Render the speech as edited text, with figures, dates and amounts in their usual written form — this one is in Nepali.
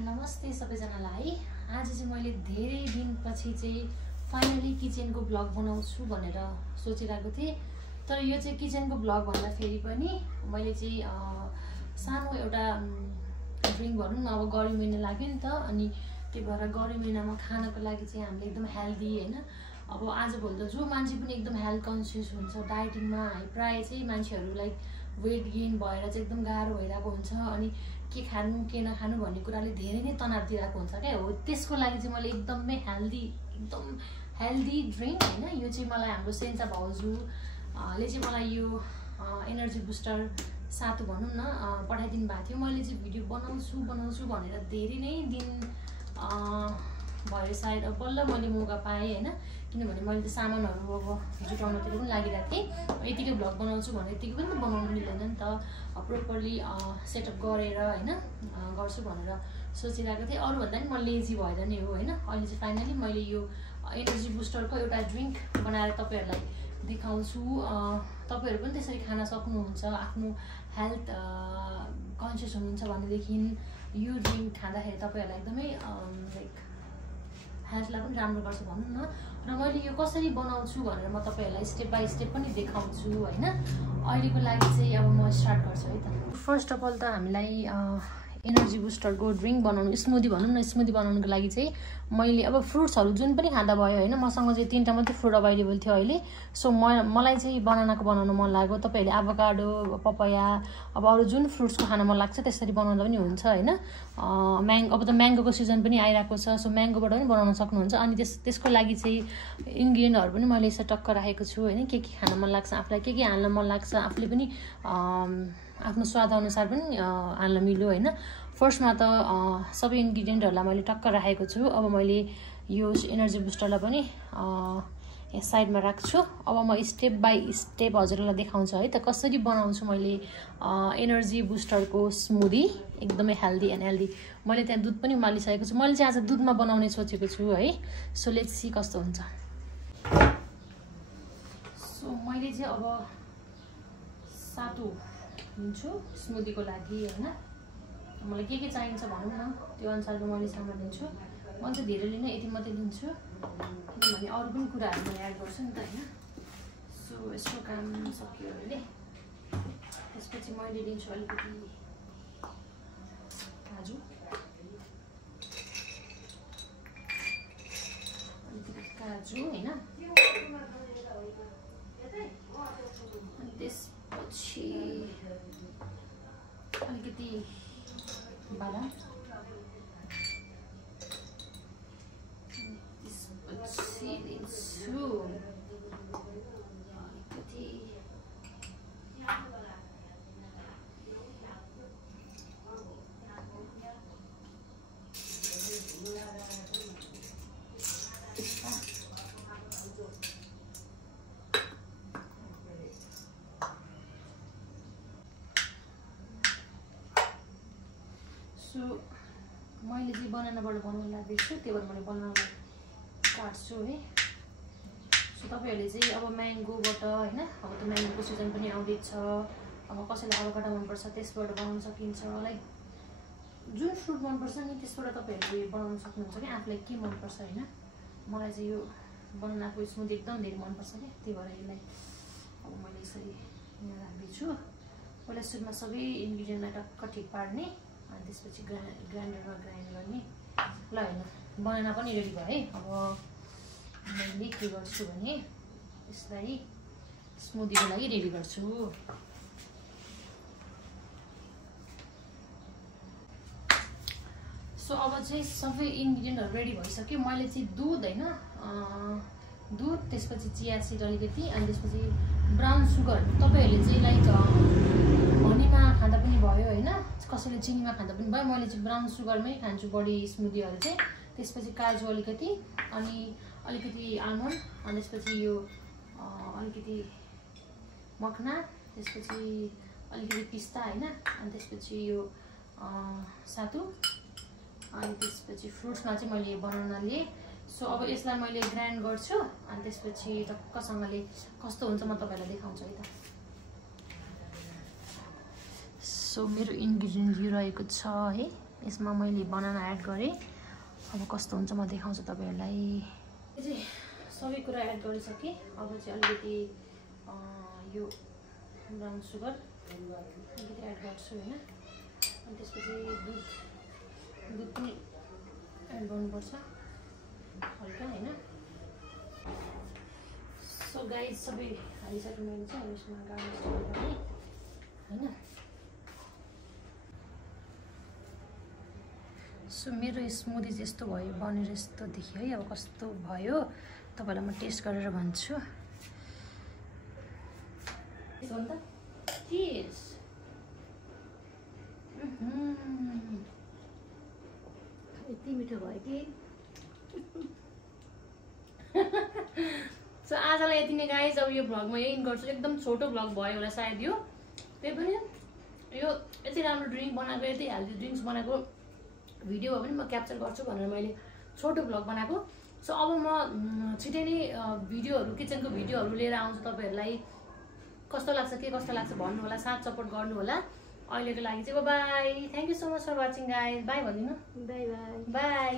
नमस्ते सबैजनालाई। आज चाहिँ मैले धेरै दिनपछि चाहिँ फाइनली किचनको ब्लग बनाउँछु भनेर सोचिरहेको थिएँ। तर यो चाहिँ किचनको ब्लग भन्दा फेरि पनि मैले चाहिँ सानो एउटा ड्रिङ्क भनौँ न, अब गर्मी महिना लाग्यो नि त, अनि त्यही भएर गर्मी महिनामा खानको लागि चाहिँ हामीले एकदम हेल्दी हैन, अब आजभोलि त जो मान्छे पनि एकदम हेल्थ कन्सियस हुन्छ, डाइटिङमा प्रायः चाहिँ मान्छेहरू लाइक वेट गेन भएर चाहिँ एकदम गाह्रो भइरहेको हुन्छ, अनि के खानु के नखानु भन्ने कुराले धेरै नै तनाव दिइरहेको हुन्छ क्या हो। त्यसको लागि चाहिँ मैले एकदम हेल्दी ड्रिङ्क हैन, यो चाहिँ मलाई हाम्रो सेन्सा भाउजूले चाहिँ मलाई यो एनर्जी बुस्टर सातु भनौँ न पठाइदिनु भएको थियो। मैले चाहिँ भिडियो बनाउँछु भनेर धेरै नै दिन भयो, सायद अब बल्ल मैले मौका पाएँ हैन, किनभने मैले त सामानहरू अब जुटाउनतिर पनि लागिरहेको थिएँ। यतिकै भ्लग बनाउँछु भने यतिकै पनि त बनाउनु मिल्दैन नि त, प्रोपरली सेटअप गरेर हैन गर्छु भनेर सोचिरहेको थिएँ। अरूभन्दा नि म लेजी भएर नै हो हैन। अहिले चाहिँ फाइनली मैले यो एनर्जी बुस्टरको एउटा ड्रिङ्क बनाएर तपाईँहरूलाई देखाउँछु। तपाईँहरू पनि त्यसरी खान सक्नुहुन्छ, आफ्नो हेल्थ कन्सियस हुनुहुन्छ भनेदेखि यो ड्रिङ्क खाँदाखेरि तपाईँहरूलाई एकदमै लाइक हेल्थलाई पनि राम्रो गर्छ भनौँ न। र मैले यो कसरी बनाउँछु भनेर म तपाईँहरूलाई स्टेप बाई स्टेप पनि देखाउँछु हैन। अहिलेको लागि चाहिँ अब म स्टार्ट गर्छु है त। फर्स्ट अफ अल त हामीलाई एनर्जी बुस्टरको ड्रिङ्क बनाउनु, स्मुदी भनौँ न, स्मुदी बनाउनुको लागि चाहिँ मैले अब फ्रुट्सहरू जुन पनि खाँदा भयो हैन। मसँग चाहिँ 3टा मात्रै फ्रुट अभाइलेबल थियो अहिले। सो मलाई चाहिँ बनानाको बनाउनु मन लाग्यो। तपाईँहरूले एभोकाडो, पपाया, अब अरू जुन फ्रुट्सको खान मन लाग्छ त्यसरी बनाउँदा पनि हुन्छ हैन। अब त म्याङ्गोको सिजन पनि आइरहेको छ, सो म्याङ्गोबाट पनि बनाउन सक्नुहुन्छ। अनि त्यसको लागि चाहिँ इन्ग्रिडियन्टहरू पनि मैले यसो टक्क राखेको छु हैन। के खान मन लाग्छ आफूलाई, के हाल्न मन लाग्छ आफूले पनि आफ्नो स्वाद अनुसार पनि हाल्न मिल्यो हैन। फर्स्टमा त सबै इन्ग्रिडियन्टहरूलाई मैले टक्क राखेको छु। अब मैले यो एनर्जी बुस्टरलाई पनि यहाँ साइडमा राख्छु। अब म स्टेप बाई स्टेप हजुरहरूलाई देखाउँछु है त कसरी बनाउँछु मैले एनर्जी बुस्टरको स्मुदी, एकदमै हेल्दी एन्ड हेल्दी। मैले त्यहाँ दुध पनि उमालिसकेको छु। मैले चाहिँ आज दुधमा बनाउने सोचेको छु है। सो लेट्स सी कस्तो हुन्छ। सो मैले चाहिँ अब सातु लिन्छु स्मुदीको लागि हैन। मलाई के चाहिन्छ भनौँ न, त्यो अनुसारको मैले सामान लिन्छु। म चाहिँ धेरै लिन यति मात्रै लिन्छु, किनभने अरू पनि कुराहरू मैले एड गर्छु नि त हैन। सो यसको काम सक्यो अहिले। त्यसपछि मैले लिन्छु अलिकति काजु हैन। अनि त्यसपछि अलिकति बादाम, त्यसपछि लिन्छु अलिकति सो मैले चाहिँ बनानाबाट बनाउन लाग्दैछु, त्यही भएर मैले बनाना काट्छु है। सो तपाईँहरूले चाहिँ अब म्याङ्गोबाट हैन, अब त म्याङ्गोको सिजन पनि आउँदैछ, अब कसैलाई एभोकाडो मनपर्छ त्यसबाट बनाउन सकिन्छ। लाइक जुन फ्रुट मनपर्छ नि त्यसबाट तपाईँहरूले बनाउन सक्नुहुन्छ क्या, आफूलाई के मनपर्छ हैन। मलाई चाहिँ यो बनानाको स्मुदी एकदम धेरै मनपर्छ क्या, त्यही भएर यसलाई अब मैले यसरी यहाँ राख्दैछु। पहिला सुरुमा सबै इन्ग्रिडियन्टलाई टक्क ठिक पार्ने, अनि त्यसपछि ग्राइन्डरमा ग्राइन्ड गर्ने। ल हैन, बनाना पनि रेडी भयो है। अब मैले के गर्छु भने यसलाई स्मुदीको लागि रेडी गर्छु। सो अब चाहिँ सबै इन्ग्रिडियन्टहरू रेडी भइसक्यो। मैले चाहिँ दुध हैन, दुध, त्यसपछि चिया सिड अलिकति, अनि त्यसपछि ब्राउन सुगर। तपाईँहरूले चाहिँ लाइक हनीमा खाँदा पनि भयो हैन, कसैले चिनीमा खाँदा पनि भयो। मैले चाहिँ ब्राउन सुगरमै खान्छु बढी स्मुदीहरू चाहिँ। त्यसपछि काजु अलिकति, अनि अलिकति आल्मन्ड, अनि त्यसपछि यो अलिकति मखना, त्यसपछि अलिकति पिस्ता हैन, अनि त्यसपछि यो सातु, अनि त्यसपछि फ्रुट्समा चाहिँ मैले बनाउन लिएँ। सो अब यसलाई मैले ग्राइन्ड गर्छु, अनि त्यसपछि टक्कसँगले कस्तो हुन्छ म तपाईँलाई देखाउँछु है त। सो मेरो इन्ग्रिडियन्ट यो रहेको छ है। यसमा मैले बनाना एड गरेँ। अब कस्तो हुन्छ म देखाउँछु तपाईँहरूलाई। यो चाहिँ सबै कुरा एड गरिसकेँ। अब चाहिँ अलिकति यो ब्राउन सुगर अलिकति एड गर्छु होइन। अनि त्यसपछि दुध पनि एड गर्नुपर्छ हल्का होइन। सो गाइज सबै हालिसक्नु मैले चाहिँ अब यसमा गार्निस गर्ने होइन। सो मेरो स्मुदी चाहिँ यस्तो भयो, बनेर यस्तो देखियो है। अब कस्तो भयो तपाईँलाई म टेस्ट गरेर भन्छु। यति मिठो भयो कि सो आजलाई यति नै गाइज। अब यो भ्लग म यही गर्छु। एकदम छोटो भ्लग भयो होला सायद यो, त्यही पनि यो यति राम्रो ड्रिङ्क बनाएको, यति हेल्दी ड्रिङ्क्स बनाएको भिडियो पनि म क्याप्चर गर्छु भनेर मैले छोटो भ्लग बनाएको। सो अब म छिटै नै भिडियोहरू, किचनको भिडियोहरू लिएर आउँछु। तपाईँहरूलाई कस्तो लाग्छ के कस्तो लाग्छ भन्नु होला, साथ सपोर्ट गर्नु होला। अहिलेको लागि चाहिँ bye, thank you so much for watching guys. Bye भनिदिनु। Bye bye by.